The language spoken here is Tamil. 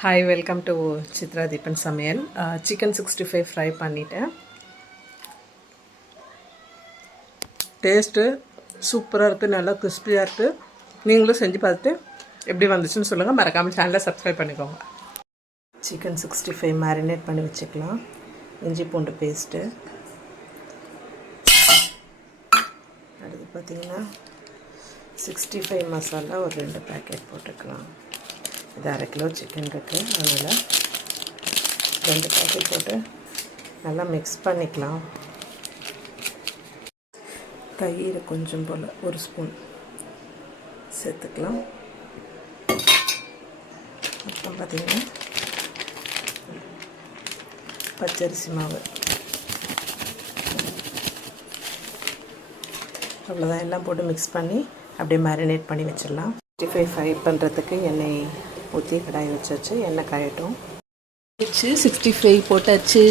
Hi, welcome to Chitra Deepan சமையல். சிக்கன் 65 ஃப்ரை பண்ணிட்டேன். டேஸ்ட்டு சூப்பராக இருக்குது, நல்லா கிறிஸ்பியாக இருக்குது. நீங்களும் செஞ்சு பார்த்துட்டு எப்படி வந்துச்சுன்னு சொல்லுங்கள். மறக்காமல் சேனலை சப்ஸ்கிரைப் பண்ணிக்கோங்க. சிக்கன் 65 மேரினேட் பண்ணி வச்சுக்கலாம். இஞ்சி பூண்டு பேஸ்ட்டு, அடுத்து பார்த்திங்கன்னா 65 மசாலா ஒரு 2 பேக்கெட் போட்டுக்கலாம். இது 1/2 கிலோ சிக்கன் இருக்குது, அதனால் 2 பேக்கெட் போட்டு நல்லா மிக்ஸ் பண்ணிக்கலாம். தயிர் கொஞ்சம் போல் 1 ஸ்பூன் சேர்த்துக்கலாம். அப்புறம் பார்த்திங்கன்னா பச்சரிசி மாவு, அவ்வளோதான். எல்லாம் போட்டு மிக்ஸ் பண்ணி அப்படியே மேரினேட் பண்ணி வச்சிடலாம். 65 ஃப்ரை பண்ணுறதுக்கு எண்ணெய் ஊற்றி கடாய் வச்சாச்சு. எண்ணெய் காயட்டும். 65 போட்டாச்சு.